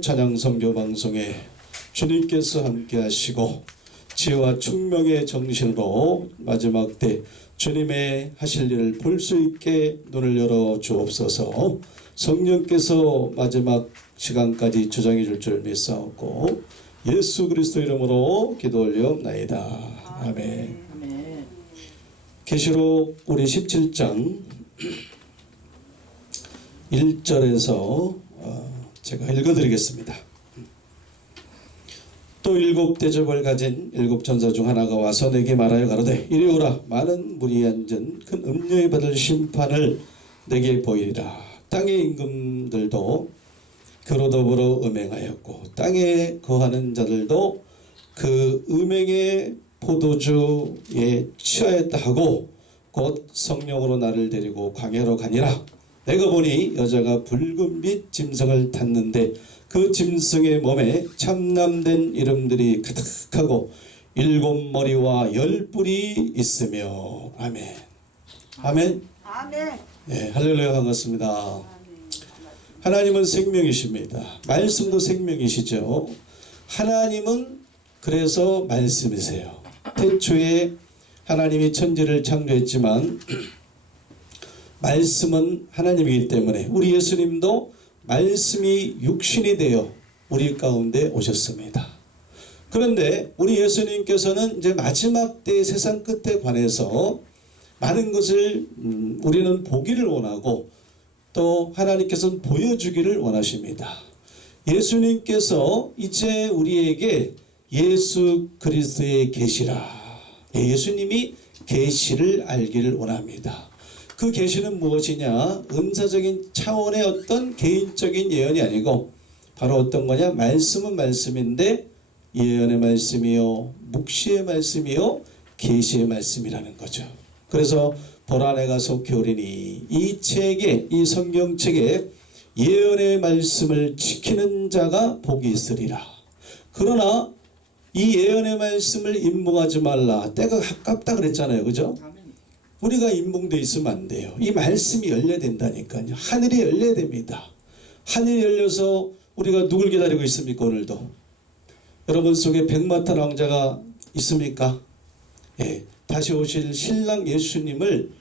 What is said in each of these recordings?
찬양 선교 방송에 주님께서 함께 하시고 지혜와 총명의 정신으로 마지막 때 주님의 하실 일을 볼 수 있게 눈을 열어 주옵소서. 성령께서 마지막 시간까지 주장해 줄 줄 믿사옵고 예수 그리스도 이름으로 기도 올려옵나이다. 아멘. 계시록 우리 17장 1절에서 제가 읽어드리겠습니다. 또 일곱 대접을 가진 일곱 천사 중 하나가 와서 내게 말하여 가로되 이리 오라. 많은 물이 앉은 큰 음녀에 받을 심판을 내게 보이리라. 땅의 임금들도 그로 더불어 음행하였고 땅에 거하는 자들도 그 음행의 포도주에 취하였다 하고 곧 성령으로 나를 데리고 광야로 가니라. 내가 보니 여자가 붉은 빛 짐승을 탔는데 그 짐승의 몸에 참남된 이름들이 가득하고 일곱 머리와 열 뿔이 있으며. 아멘. 아멘. 아멘. 네, 할렐루야. 반갑습니다. 하나님은 생명이십니다. 말씀도 생명이시죠. 하나님은 그래서 말씀이세요. 태초에 하나님이 천지를 창조했지만 말씀은 하나님이기 때문에 우리 예수님도 말씀이 육신이 되어 우리 가운데 오셨습니다. 그런데 우리 예수님께서는 이제 마지막 때 세상 끝에 관해서 많은 것을 우리는 보기를 원하고 또 하나님께서는 보여주기를 원하십니다. 예수님께서 이제 우리에게 예수 그리스도의 계시라. 예수님이 계시를 알기를 원합니다. 그 계시는 무엇이냐? 은사적인 차원의 어떤 개인적인 예언이 아니고 바로 어떤 거냐? 말씀은 말씀인데 예언의 말씀이요, 묵시의 말씀이요, 계시의 말씀이라는 거죠. 그래서 보라 내가 속히 오리니 이 책에, 이 성경책에 예언의 말씀을 지키는 자가 복이 있으리라. 그러나 이 예언의 말씀을 임봉하지 말라. 때가 가깝다 그랬잖아요. 그죠? 우리가 임봉되어 있으면 안 돼요. 이 말씀이 열려야 된다니까요. 하늘이 열려야 됩니다. 하늘이 열려서 우리가 누굴 기다리고 있습니까? 오늘도 여러분 속에 백마탄 왕자가 있습니까? 예, 다시 오실 신랑 예수님을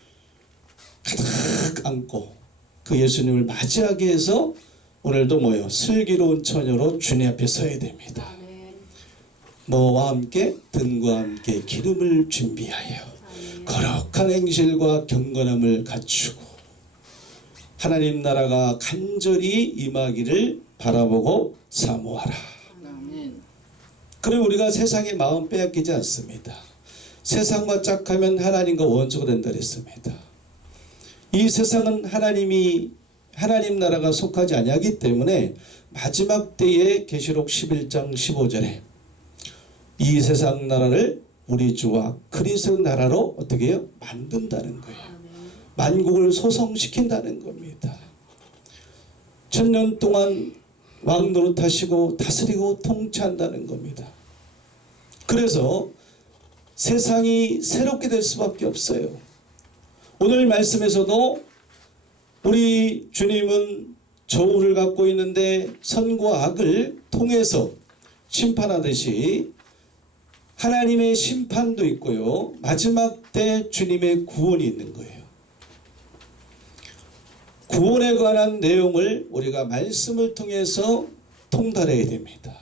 가득 안고 그 예수님을 맞이하기 위해서 오늘도 뭐요? 슬기로운 처녀로 주님 앞에 서야 됩니다. 너와 함께 등과 함께 기름을 준비하여 거룩한 행실과 경건함을 갖추고 하나님 나라가 간절히 임하기를 바라보고 사모하라. 그럼 우리가 세상의 마음 빼앗기지 않습니다. 세상과 짝하면 하나님과 원수가 된다 그랬습니다. 이 세상은 하나님 나라가 속하지 아니하기 때문에 마지막 때에 계시록 11장 15절에 이 세상 나라를 우리 주와 그리스도 나라로 어떻게 해요? 만든다는 거예요. 만국을 소성시킨다는 겁니다. 1000년 동안 왕 노릇하시고 다스리고 통치한다는 겁니다. 그래서 세상이 새롭게 될 수밖에 없어요. 오늘 말씀에서도 우리 주님은 저울을 갖고 있는데 선과 악을 통해서 심판하듯이 하나님의 심판도 있고요. 마지막 때 주님의 구원이 있는 거예요. 구원에 관한 내용을 우리가 말씀을 통해서 통달해야 됩니다.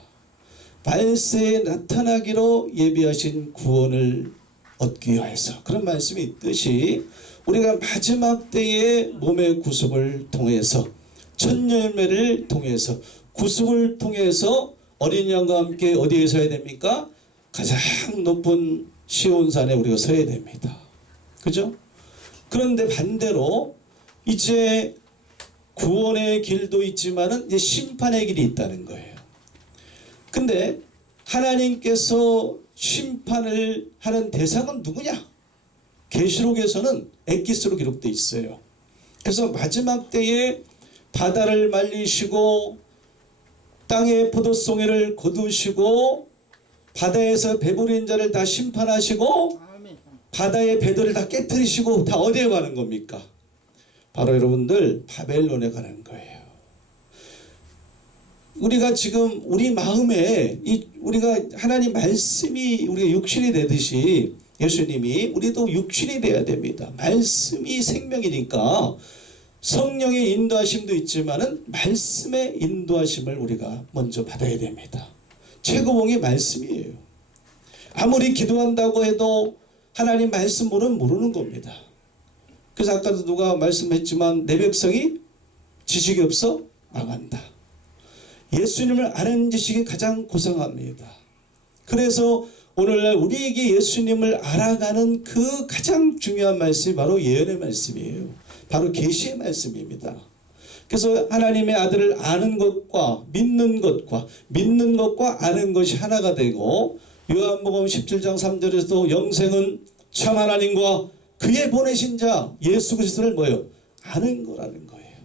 말세에 나타나기로 예비하신 구원을 얻기 위해서 그런 말씀이 있듯이 우리가 마지막 때에 몸의 구속을 통해서 첫 열매를 통해서 구속을 통해서 어린 양과 함께 어디에 서야 됩니까? 가장 높은 시온산에 우리가 서야 됩니다. 그죠? 그런데 반대로 이제 구원의 길도 있지만은 이제 심판의 길이 있다는 거예요. 근데 하나님께서 심판을 하는 대상은 누구냐? 계시록에서는 엑기스로 기록되어 있어요. 그래서 마지막 때에 바다를 말리시고 땅의 포도송이를 거두시고 바다에서 배부린 자를 다 심판하시고 바다의 배들을 다 깨뜨리시고 다 어디에 가는 겁니까? 바로 여러분들 바벨론에 가는 거예요. 우리가 지금 우리 마음에 우리가 하나님 말씀이 우리가 육신이 되듯이 예수님이 우리도 육신이 돼야 됩니다. 말씀이 생명이니까 성령의 인도하심도 있지만은 말씀의 인도하심을 우리가 먼저 받아야 됩니다. 최고봉이 말씀이에요. 아무리 기도한다고 해도 하나님 말씀 모르는 겁니다. 그래서 아까도 누가 말씀했지만 내 백성이 지식이 없어 망한다. 예수님을 아는 지식이 가장 고상합니다. 그래서 오늘날 우리에게 예수님을 알아가는 그 가장 중요한 말씀이 바로 예언의 말씀이에요. 바로 계시의 말씀입니다. 그래서 하나님의 아들을 아는 것과 믿는 것과 아는 것이 하나가 되고 요한복음 17장 3절에서도 영생은 참 하나님과 그의 보내신 자 예수 그리스도를 뭐예요? 아는 거라는 거예요.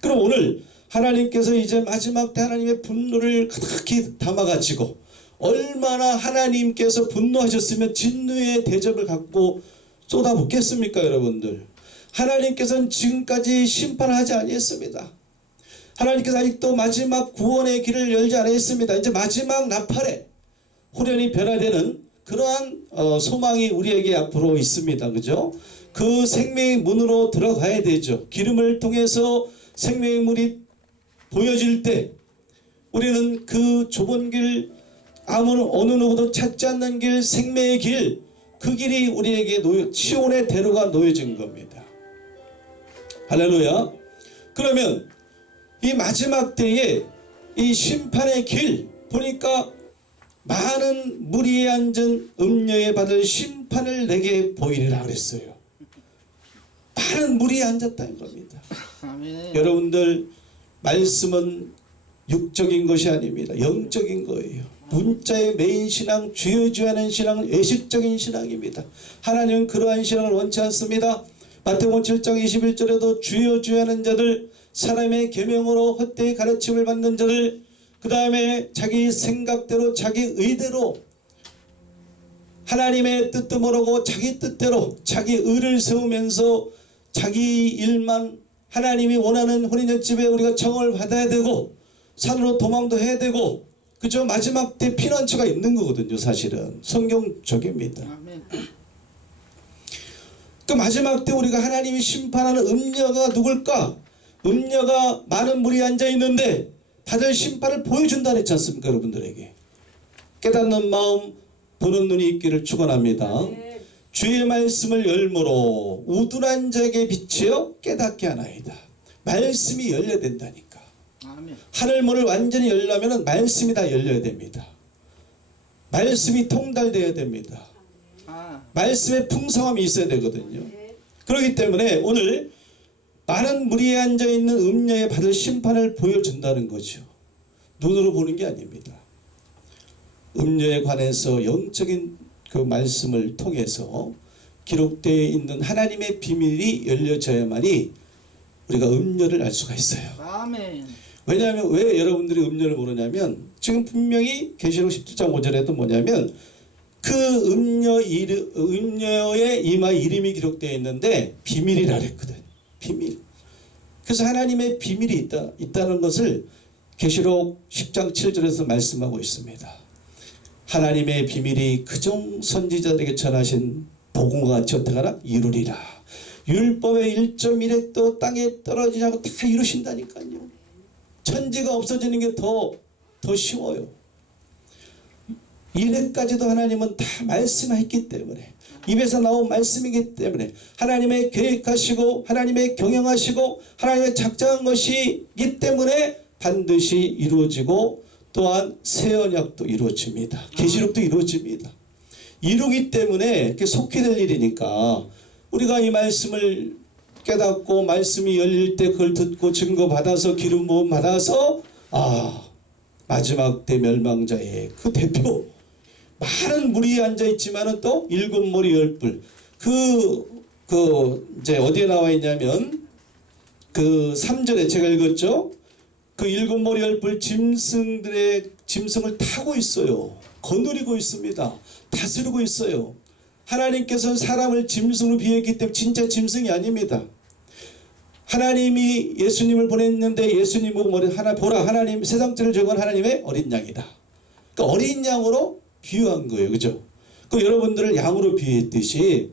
그럼 오늘 하나님께서 이제 마지막 때 하나님의 분노를 가득히 담아가지고 얼마나 하나님께서 분노하셨으면 진노의 대접을 갖고 쏟아붓겠습니까 여러분들? 하나님께서는 지금까지 심판하지 아니했습니다. 하나님께서 아직도 마지막 구원의 길을 열지 않았습니다. 이제 마지막 나팔에 후련히 변화되는 그러한 소망이 우리에게 앞으로 있습니다. 그죠? 그 생명의 문으로 들어가야 되죠. 기름을 통해서 생명의 문이 보여질 때 우리는 그 좁은 길, 어느 누구도 찾지 않는 길, 생명의 길, 그 길이 우리에게 시온의 대로가 놓여진 겁니다. 할렐루야. 그러면 이 마지막 때에 이 심판의 길 보니까 많은 무리에 앉은 음녀에 받을 심판을 내게 보이리라 그랬어요. 많은 무리에 앉았다는 겁니다. 아멘. 여러분들 말씀은 육적인 것이 아닙니다. 영적인 거예요. 문자의 메인 신앙, 주여 하는 신앙은 외식적인 신앙입니다. 하나님은 그러한 신앙을 원치 않습니다. 마태복음 7장 21절에도 주여 하는 자들, 사람의 계명으로 헛되이 가르침을 받는 자들, 그 다음에 자기 생각대로 자기 의대로 하나님의 뜻도 모르고 자기 뜻대로 자기 의를 세우면서 자기 일만 하나님이 원하는 혼인잔치집에 우리가 정을 받아야 되고 산으로 도망도 해야 되고 그저 마지막 때 피난처가 있는 거거든요. 사실은 성경적입니다. 또 마지막 때 우리가 하나님이 심판하는 음녀가 누굴까? 음녀가 많은 무리에 앉아 있는데 받을 심판을 보여준다 그랬지 않습니까? 여러분들에게 깨닫는 마음 보는 눈이 있기를 축원합니다. 주의 말씀을 열므로 우둔한 자에게 비치어 깨닫게 하나이다. 말씀이 열려야 된다니까. 하늘문을 완전히 열려면 말씀이 다 열려야 됩니다. 말씀이 통달되어야 됩니다. 말씀의 풍성함이 있어야 되거든요. 그렇기 때문에 오늘 많은 무리에 앉아있는 음녀에 받을 심판을 보여준다는 거죠. 눈으로 보는 게 아닙니다. 음녀에 관해서 영적인 그 말씀을 통해서 기록되어 있는 하나님의 비밀이 열려져야만이 우리가 음녀를 알 수가 있어요. 아멘. 왜냐하면 왜 여러분들이 음녀를 모르냐면 지금 분명히 계시록 17장 5절에도 뭐냐면 그 음녀의 이마 이름이 기록되어 있는데 비밀이라 그랬거든. 비밀. 그래서 하나님의 비밀이 있다는 것을 계시록 10장 7절에서 말씀하고 있습니다. 하나님의 비밀이 그종 선지자들에게 전하신 복음과 같이 어떻게 하나? 이루리라. 율법의 1.1획도 땅에 떨어지지 않고 다 이루신다니까요. 천지가 없어지는 게 더 쉬워요. 1회까지도 하나님은 다 말씀했기 때문에 입에서 나온 말씀이기 때문에 하나님의 계획하시고 하나님의 경영하시고 하나님의 작정한 것이기 때문에 반드시 이루어지고 또한 새 언약도 이루어집니다. 계시록도 이루어집니다. 이루기 때문에 속히 될 일이니까 우리가 이 말씀을 깨닫고 말씀이 열릴 때 그걸 듣고 증거받아서 기름 부음 받아서 마지막 때 멸망자의 그 대표 많은 무리에 앉아있지만은 또 일곱 머리 열 뿔 이제 어디에 나와 있냐면 그 3절에 제가 읽었죠. 그 일곱 머리 열 뿔 짐승들의 짐승을 타고 있어요. 거느리고 있습니다. 다스리고 있어요. 하나님께서는 사람을 짐승으로 비했기 때문에 진짜 짐승이 아닙니다. 하나님이 예수님을 보냈는데 예수님 보고 보라 하나님 세상죄를 정한 하나님의 어린 양이다. 그러니까 어린 양으로 비유한 거예요. 그죠? 그 여러분들을 양으로 비유했듯이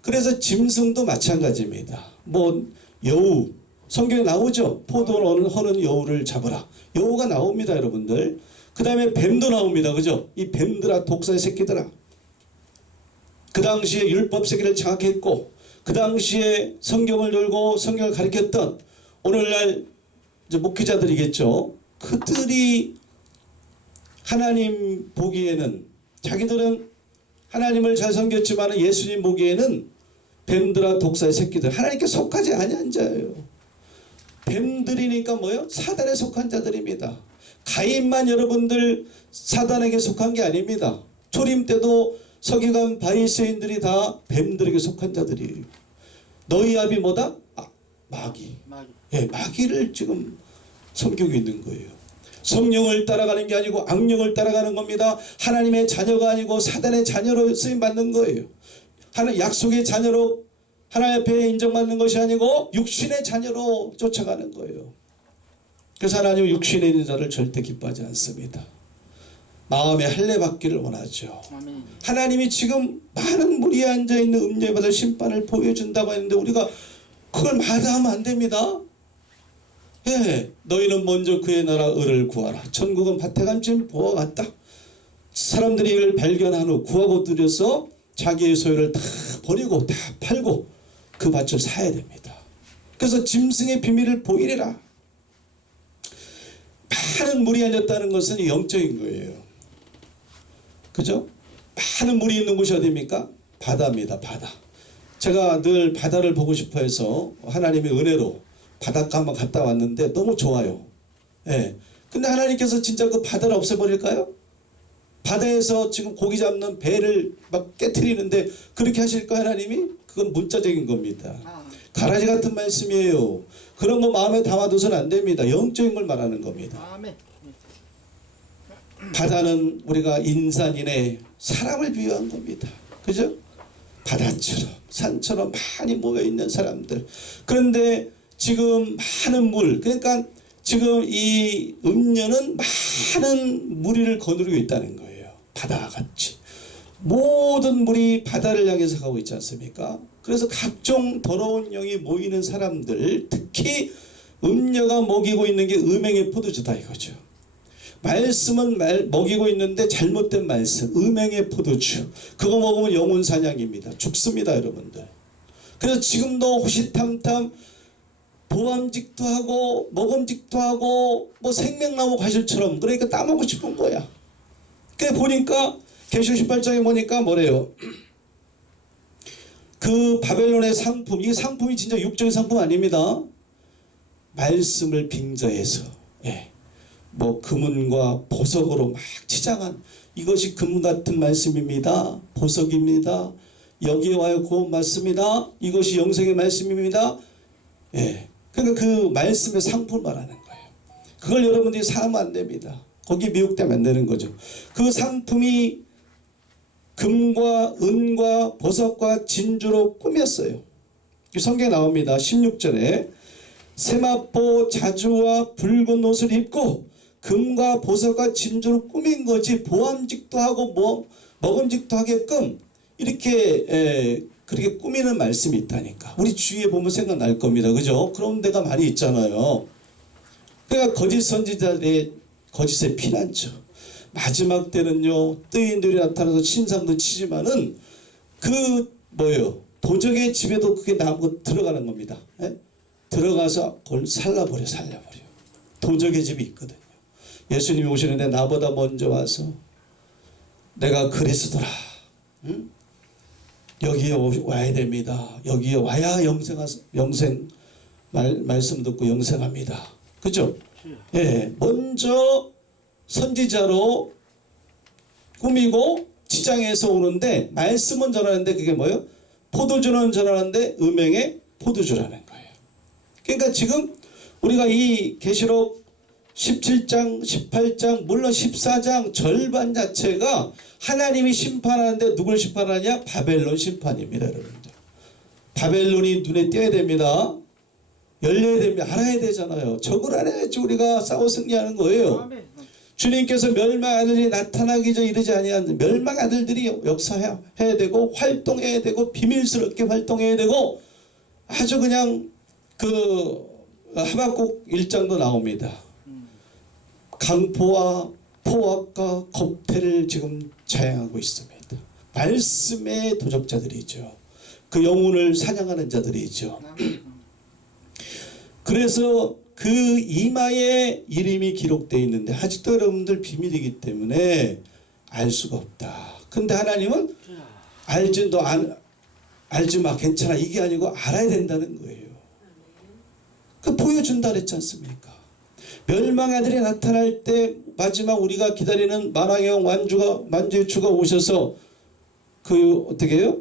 그래서 짐승도 마찬가지입니다. 뭐 여우 성경에 나오죠. 포도를 허는 여우를 잡으라. 여우가 나옵니다, 여러분들. 그 다음에 뱀도 나옵니다. 그죠? 이 뱀들아 독사의 새끼들아. 그 당시에 율법 세계를 장악했고 그 당시에 성경을 열고 성경을 가르쳤던 오늘날 이제 목회자들이겠죠. 그들이 하나님 보기에는 자기들은 하나님을 잘 섬겼지만 예수님 보기에는 뱀들아 독사의 새끼들 하나님께 속하지 아니한 자예요. 뱀들이니까 뭐요? 사단에 속한 자들입니다. 가인만 여러분들 사단에게 속한 게 아닙니다. 초림 때도 서기관 바리새인들이 다 뱀들에게 속한 자들이에요. 너희 아비 뭐다? 마귀. 예, 마귀를 지금 섬기고 있는 거예요. 성령을 따라가는 게 아니고 악령을 따라가는 겁니다. 하나님의 자녀가 아니고 사단의 자녀로 쓰임받는 거예요. 하나님 약속의 자녀로 하나님 앞에 인정받는 것이 아니고 육신의 자녀로 쫓아가는 거예요. 그래서 하나님은 육신에 있는 자를 절대 기뻐하지 않습니다. 마음에 할례 받기를 원하죠. 아멘. 하나님이 지금 많은 무리에 앉아있는 음녀에 받을 심판을 보여준다고 했는데 우리가 그걸 마다하면 안 됩니다. 예, 너희는 먼저 그의 나라 의를 구하라. 천국은 밭에 감춘 보와 같다. 사람들이 이를 발견한 후 구하고 들여서 자기의 소유를 다 버리고 다 팔고 그 밭을 사야 됩니다. 그래서 짐승의 비밀을 보이리라. 많은 물이 앉았다는 것은 영적인 거예요. 그죠? 많은 물이 있는 곳이 어디입니까? 바다입니다. 바다. 제가 늘 바다를 보고 싶어 해서 하나님의 은혜로 바닷가 한번 갔다 왔는데 너무 좋아요. 예. 근데 하나님께서 진짜 그 바다를 없애버릴까요? 바다에서 지금 고기 잡는 배를 막 깨트리는데 그렇게 하실까 하나님이? 그건 문자적인 겁니다. 가라지 같은 말씀이에요. 그런 거 마음에 담아둬서는 안 됩니다. 영적인 걸 말하는 겁니다. 바다는 우리가 인산인해 사람을 비유한 겁니다. 그죠? 바다처럼 산처럼 많이 모여있는 사람들. 그런데 지금 많은 물 그러니까 지금 이 음녀는 많은 무리를 거느리고 있다는 거예요. 바다같이 모든 물이 바다를 향해서 가고 있지 않습니까? 그래서 각종 더러운 영이 모이는 사람들 특히 음녀가 먹이고 있는 게 음행의 포도주다 이거죠. 말씀은 먹이고 있는데 잘못된 말씀 음행의 포도주 그거 먹으면 영혼 사냥입니다. 죽습니다 여러분들. 그래서 지금도 호시탐탐 보암직도 하고 먹음직도 하고 뭐 생명나무 과실처럼 그러니까 따먹고 싶은 거야. 그래 보니까 계시록 18장에 보니까 뭐래요. 그 바벨론의 상품 이 상품이 진짜 육적인 상품 아닙니다. 말씀을 빙자해서 예. 뭐 금은과 보석으로 막 치장한 이것이 금 같은 말씀입니다. 보석입니다. 여기에 와요 그 맞습니다. 이것이 영생의 말씀입니다. 예. 그러니까 그 말씀의 상품을 말하는 거예요. 그걸 여러분들이 사면 안 됩니다. 거기 미혹되면 안 되는 거죠. 그 상품이 금과 은과 보석과 진주로 꾸몄어요. 성경에 나옵니다. 16절에 세마포 자주와 붉은 옷을 입고 금과 보석과 진주로 꾸민 거지 보암직도 하고 뭐 먹음직도 하게끔 이렇게 그렇게 꾸미는 말씀이 있다니까. 우리 주위에 보면 생각날 겁니다. 그죠? 그런 데가 많이 있잖아요. 그러니까 거짓 선지자들의 거짓의 피난처. 마지막 때는요. 뜨인들이 나타나서 신상도 치지만은 그 뭐예요? 도적의 집에도 그게 나무 들어가는 겁니다. 예? 들어가서 그걸 살라버려. 도적의 집이 있거든요. 예수님이 오시는데 나보다 먼저 와서 내가 그리스도라. 응? 여기에 와야 됩니다. 여기에 와야 영생 말씀 듣고 영생합니다. 그죠? 예, 먼저 선지자로 꾸미고 지장에서 오는데 말씀은 전하는데 그게 뭐예요? 포도주는 전하는데 음행의 포도주라는 거예요. 그러니까 지금 우리가 이 계시록 17장, 18장, 물론 14장 절반 자체가 하나님이 심판하는데 누굴 심판하냐? 바벨론 심판입니다, 여러분들. 바벨론이 눈에 띄어야 됩니다. 열려야 됩니다. 알아야 되잖아요. 적을 알아야지 우리가 싸워 승리하는 거예요. 아멘. 주님께서 멸망 아들이 나타나기 전 이르지 아니한 멸망 아들들이 역사해야 되고 활동해야 되고 비밀스럽게 활동해야 되고 아주 그냥 그 하박국 1장도 나옵니다. 강포와 포악과 겁태를 지금 자행하고 있습니다. 말씀의 도적자들이죠. 그 영혼을 사냥하는 자들이죠. 그래서 그 이마에 이름이 기록되어 있는데 아직도 여러분들 비밀이기 때문에 알 수가 없다. 근데 하나님은 알지 마 괜찮아 이게 아니고 알아야 된다는 거예요. 그 보여준다 그랬지 않습니까? 멸망의 아들이 나타날 때 마지막 우리가 기다리는 만왕의 영 만주의 주가 오셔서 그 어떻게 해요?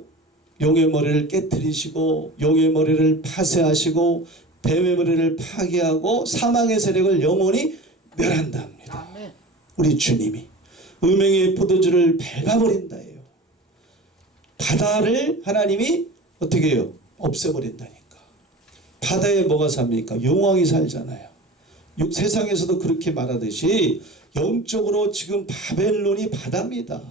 용의 머리를 깨뜨리시고 용의 머리를 파쇄하시고 뱀의 머리를 파괴하고 사망의 세력을 영원히 멸한답니다. 아멘. 우리 주님이 음행의 포도주를 밟아버린다예요. 바다를 하나님이 어떻게 해요? 없애버린다니까. 바다에 뭐가 삽니까? 용왕이 살잖아요. 세상에서도 그렇게 말하듯이 영적으로 지금 바벨론이 바다입니다.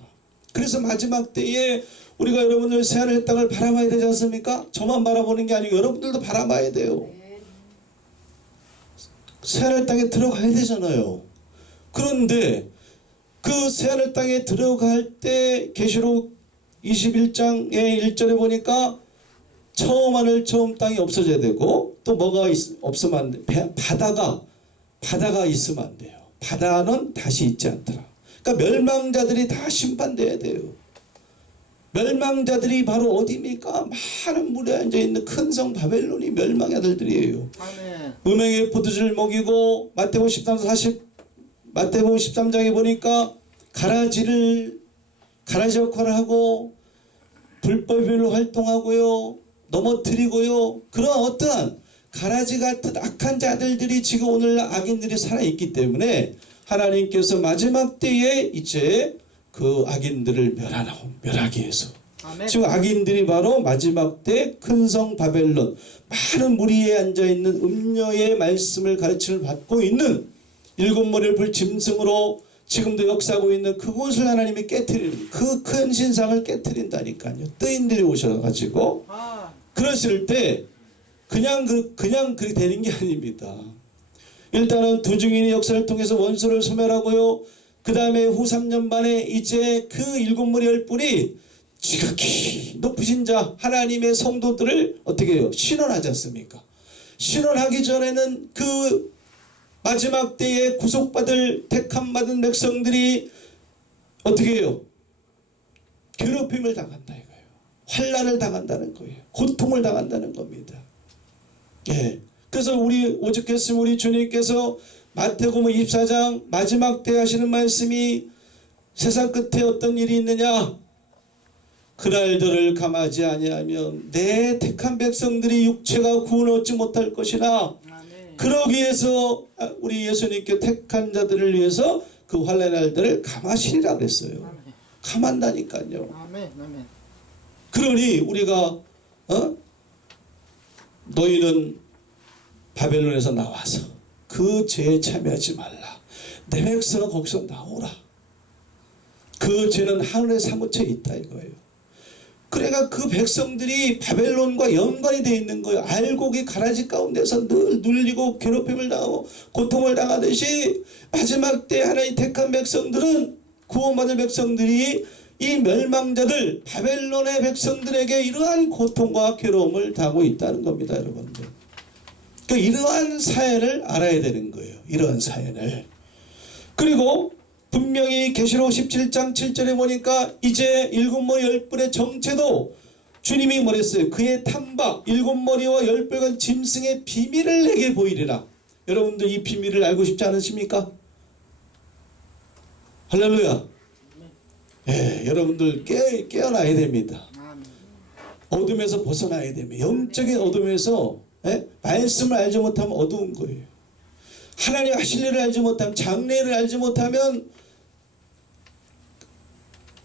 그래서 마지막 때에 우리가 여러분들 새하늘 땅을 바라봐야 되지 않습니까? 저만 바라보는 게 아니고 여러분들도 바라봐야 돼요. 새하늘 땅에 들어가야 되잖아요. 그런데 그 새하늘 땅에 들어갈 때 계시록 21장의 1절에 보니까 처음 하늘 처음 땅이 없어져야 되고 또 뭐가 없으면 안 돼. 바다가 있으면 안 돼요. 바다는 다시 있지 않더라. 그러니까 멸망자들이 다 심판돼야 돼요. 멸망자들이 바로 어디입니까? 많은 물에 앉아있는 큰 성 바벨론이 멸망의 아들들이에요. 아멘. 음행의 포도주를 먹이고 마태복음 13장에 보니까 가라지 역할을 하고 불법으로 활동하고요. 넘어뜨리고요. 그런 어떠한 가라지 같은 악한 자들이 지금 오늘 악인들이 살아있기 때문에 하나님께서 마지막 때에 이제 그 악인들을 멸하기 위해서 아멘. 지금 악인들이 바로 마지막 때 큰 성 바벨론 많은 무리에 앉아있는 음녀의 말씀을 가르침을 받고 있는 일곱 머리를 불 짐승으로 지금도 역사하고 있는 그곳을 하나님이 깨트리는 그 큰 신상을 깨트린다니까요. 뜨인들이 오셔가지고 그러실 때 그냥 그렇게 되는 게 아닙니다. 일단은 두 증인이 역사를 통해서 원수를 소멸하고요. 그 다음에 후 3년 만에 이제 그 일곱 머리 열 뿔이 지극히 높으신 자 하나님의 성도들을 어떻게 해요? 신원하지 않습니까? 신원하기 전에는 그 마지막 때에 구속받을 택함받은 백성들이 어떻게 해요? 괴롭힘을 당한다 이거예요. 환난을 당한다는 거예요. 고통을 당한다는 겁니다. 예. 그래서 우리 오죽했으면 우리 주님께서 마태복음 24장 마지막 때 하시는 말씀이 세상 끝에 어떤 일이 있느냐? 그날들을 감하지 아니하면 내 택한 백성들이 육체가 구원 얻지 못할 것이나 그러기 위해서 우리 예수님께 택한 자들을 위해서 그 환난의 날들을 감하시리라 그랬어요. 감한다니까요. 그러니 우리가 너희는 바벨론에서 나와서 그 죄에 참여하지 말라. 내 백성은 거기서 나오라. 그 죄는 하늘에 사무쳐 있다 이거예요. 그러니까 그 백성들이 바벨론과 연관이 되어 있는 거예요. 알곡이 가라지 가운데서 늘 눌리고 괴롭힘을 당하고 고통을 당하듯이 마지막 때 하나님 택한 백성들은 구원받을 백성들이 이 멸망자들 바벨론의 백성들에게 이러한 고통과 괴로움을 당하고 있다는 겁니다. 여러분들. 그러니까 이러한 사연을 알아야 되는 거예요. 이러한 사연을. 그리고 분명히 계시록 17장 7절에 보니까 이제 일곱 머리 열 뿔의 정체도 주님이 뭐랬어요? 그의 탐박 일곱 머리와 열 뿔간 짐승의 비밀을 내게 보이리라. 여러분들 이 비밀을 알고 싶지 않으십니까? 할렐루야. 예, 여러분들 깨어나야 됩니다. 어둠에서 벗어나야 됩니다. 영적인 어둠에서 말씀을 알지 못하면 어두운 거예요. 하나님 하실 일을 알지 못하면 장래를 알지 못하면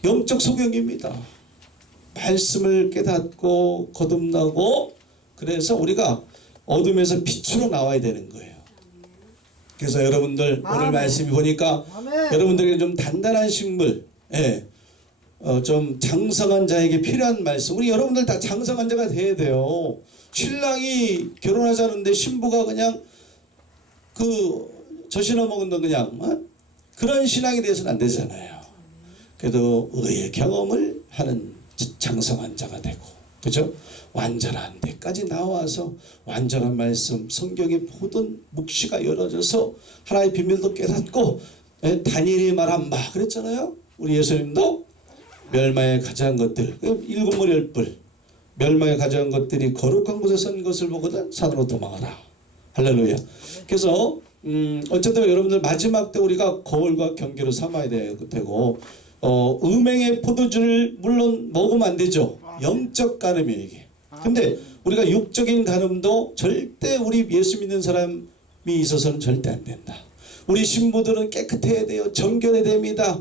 영적 소경입니다. 말씀을 깨닫고 거듭나고 그래서 우리가 어둠에서 빛으로 나와야 되는 거예요. 그래서 여러분들 오늘 말씀이 보니까 여러분들에게 좀 단단한 식물, 좀 장성한 자에게 필요한 말씀. 우리 여러분들 다 장성한 자가 돼야 돼요. 신랑이 결혼하자는데 신부가 그냥 젖이나 먹은 거 그냥 그런 신앙이 돼서는 안 되잖아요. 그래도 의의 경험을 하는 장성한 자가 되고, 그죠? 완전한 데까지 나와서 완전한 말씀, 성경의 모든 묵시가 열어져서 하나의 비밀도 깨닫고, 다니엘이 말한 바 그랬잖아요. 우리 예수님도 멸망에 가져간 것들, 일곱 머리 열뿔, 멸망에 가져간 것들이 거룩한 곳에 선 것을 보거든 산으로 도망하라. 할렐루야. 그래서 어쨌든 여러분들 마지막 때 우리가 거울과 경계로 삼아야 되고, 음행의 포도주를 물론 먹으면 안 되죠. 영적 간음이에요 이게. 근데 우리가 육적인 간음도 절대 우리 예수 믿는 사람이 있어서는 절대 안 된다. 우리 신부들은 깨끗해야 돼요. 정결해야 됩니다.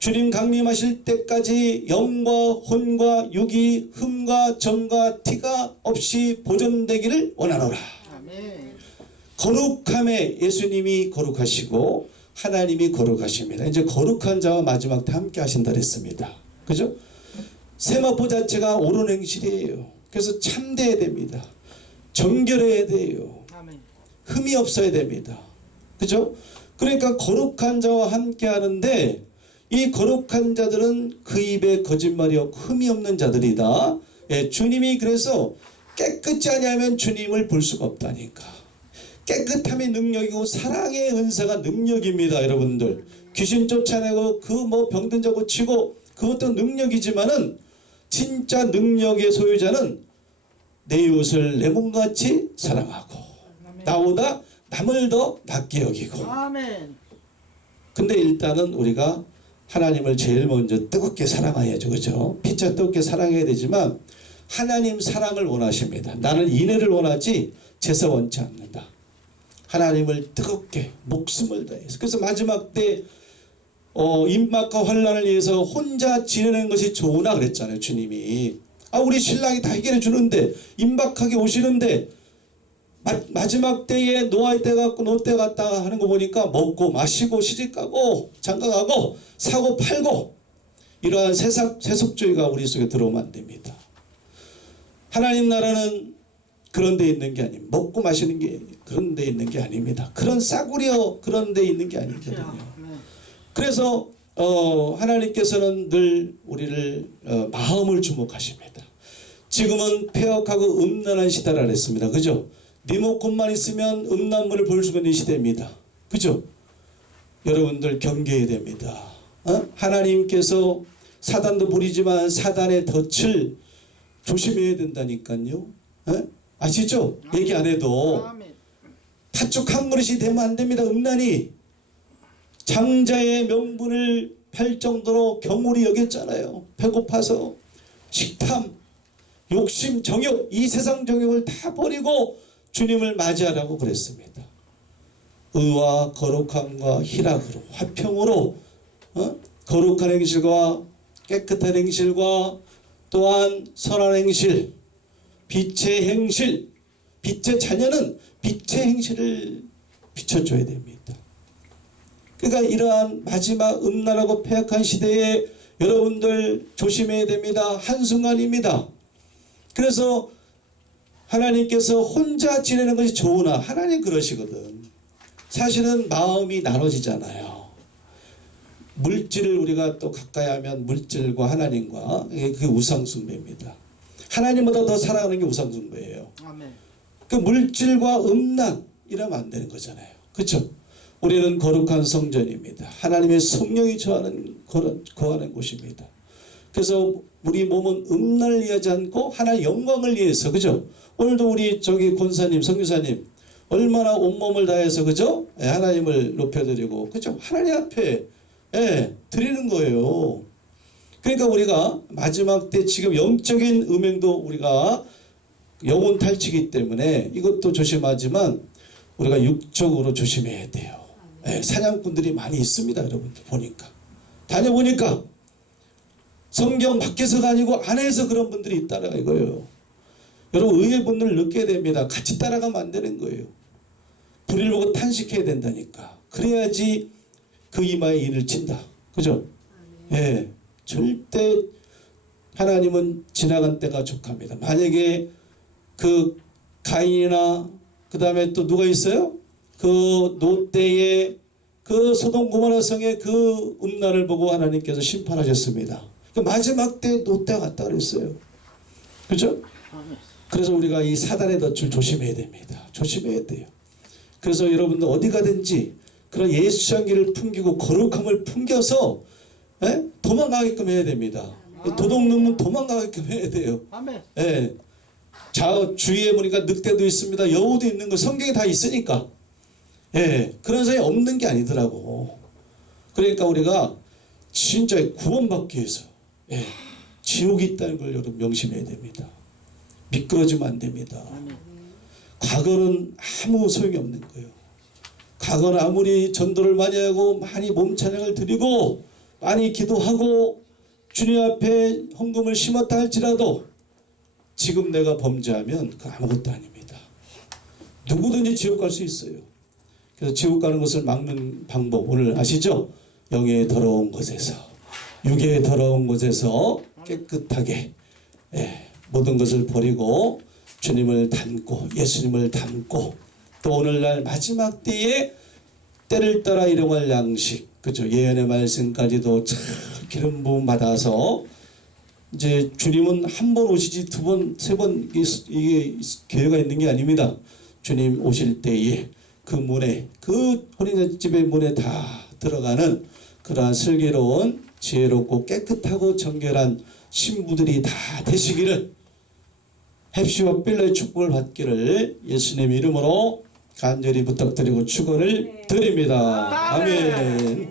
주님 강림하실 때까지 영과 혼과 육이 흠과 점과 티가 없이 보존되기를 원하노라. 거룩함에 예수님이 거룩하시고 하나님이 거룩하십니다. 이제 거룩한 자와 마지막 때 함께 하신다 그랬습니다. 그죠? 세마포 자체가 옳은 행실이에요. 그래서 참돼야 됩니다. 정결해야 돼요. 흠이 없어야 됩니다. 그죠? 그러니까 거룩한 자와 함께 하는데, 이 거룩한 자들은 그 입에 거짓말이 없고 흠이 없는 자들이다. 주님이 그래서 깨끗지 아니하면 주님을 볼 수가 없다니까. 깨끗함이 능력이고 사랑의 은사가 능력입니다. 여러분들 귀신 쫓아내고 병든 자 고치고 그것도 능력이지만은 진짜 능력의 소유자는 내 이웃을 내 몸같이 사랑하고 나보다 남을 더 낮게 여기고. 근데 일단은 우리가 하나님을 제일 먼저 뜨겁게 사랑해야죠. 그죠? 피차 뜨겁게 사랑해야 되지만 하나님 사랑을 원하십니다. 나는 인애를 원하지 제사 원치 않는다. 하나님을 뜨겁게 목숨을 다해서. 그래서 마지막 때 임박과 환난을 위해서 혼자 지내는 것이 좋으나 그랬잖아요. 주님이. 우리 신랑이 다 해결해 주는데, 임박하게 오시는데 마지막 때에 노아의 때 같고 노 때 같다 하는 거 보니까 먹고 마시고 시집가고 장가가고 사고 팔고 이러한 세속주의가 우리 속에 들어오면 안 됩니다. 하나님 나라는 그런 데 있는 게 아닙니다. 먹고 마시는 게 그런 데 있는 게 아닙니다. 그런 싸구려 그런 데 있는 게 아니거든요. 그래서 하나님께서는 늘 우리를 마음을 주목하십니다. 지금은 폐역하고 음란한 시대라 그랬습니다. 그죠? 리모컨만 있으면 음란물을 볼 수 있는 시대입니다. 그죠? 여러분들 경계해야 됩니다. 하나님께서 사단도 부리지만 사단의 덫을 조심해야 된다니까요. 아시죠? 얘기 안 해도 팥죽 한 그릇이 되면 안 됩니다. 음란이 장자의 명분을 팔 정도로 경홀히 여겼잖아요. 배고파서 식탐, 욕심, 정욕, 이 세상 정욕을 다 버리고 주님을 맞이하라고 그랬습니다. 의와 거룩함과 희락으로 화평으로 거룩한 행실과 깨끗한 행실과 또한 선한 행실, 빛의 행실, 빛의 자녀는 빛의 행실을 비춰줘야 됩니다. 그러니까 이러한 마지막 음란하고 폐역한 시대에 여러분들 조심해야 됩니다. 한순간입니다. 그래서 하나님께서 혼자 지내는 것이 좋으나 하나님 그러시거든. 사실은 마음이 나눠지잖아요. 물질을 우리가 또 가까이 하면 물질과 하나님과 그게 우상숭배입니다. 하나님보다 더 사랑하는 게 우상숭배예요. 그 물질과 음란 이러면 안 되는 거잖아요. 그렇죠? 우리는 거룩한 성전입니다. 하나님의 성령이 거하는 곳입니다. 그래서 우리 몸은 음란을 위하지 않고 하나님의 영광을 위해서, 그죠? 오늘도 우리 권사님, 성교사님 얼마나 온몸을 다해서, 그죠? 하나님을 높여드리고, 그죠? 하나님 앞에 드리는 거예요. 그러니까 우리가 마지막 때 지금 영적인 음행도 우리가 영혼 탈취이기 때문에 이것도 조심하지만 우리가 육적으로 조심해야 돼요. 사냥꾼들이 많이 있습니다. 여러분들 보니까 여러분 의의 본능을 느껴야 됩니다. 같이 따라가면 안 되는 거예요. 불의를 보고 탄식해야 된다니까. 그래야지 그 이마에 인을 친다. 그죠? 예, 절대 하나님은 지나간 때가 족합니다. 만약에 그 가인이나 그 다음에 또 누가 있어요? 그 롯데의 그 소돔 고모라 성의 그 음란을 보고 하나님께서 심판하셨습니다. 그 마지막 때 롯데가 갔다 그랬어요. 그죠? 그래서 우리가 이 사단의 덫을 조심해야 됩니다. 조심해야 돼요. 그래서 여러분들 어디 가든지 그런 예수장기를 풍기고 거룩함을 풍겨서 도망가게끔 해야 됩니다. 도둑놈은 도망가게끔 해야 돼요. 예. 자, 주위에 보니까 늑대도 있습니다. 여우도 있는 거 성경에 다 있으니까. 예. 그런 사람이 없는 게 아니더라고. 그러니까 우리가 진짜 구원받기 위해서 지옥이 있다는 걸 여러분 명심해야 됩니다. 미끄러지면 안 됩니다. 과거는 아무 소용이 없는 거예요. 과거는 아무리 전도를 많이 하고 많이 몸찬양을 드리고 많이 기도하고 주님 앞에 헌금을 심었다 할지라도 지금 내가 범죄하면 그 아무것도 아닙니다. 누구든지 지옥 갈 수 있어요. 그래서 지옥 가는 것을 막는 방법 오늘 아시죠? 영의 더러운 곳에서 육의 더러운 곳에서 깨끗하게 모든 것을 버리고 주님을 닮고 예수님을 닮고 또 오늘날 마지막 때에 때를 따라 일용할 양식 그죠? 예언의 말씀까지도 잘 기름 부음 받아서 이제 주님은 한 번 오시지 두 번, 세 번 이게 기회가 있는 게 아닙니다. 주님 오실 때에 그 문에 그 혼인집의 문에 다 들어가는 그러한 슬기로운 지혜롭고 깨끗하고 정결한 신부들이 다 되시기를 헵시와 빌라의 축복을 받기를 예수님 이름으로 간절히 부탁드리고 축원을 드립니다. 아멘.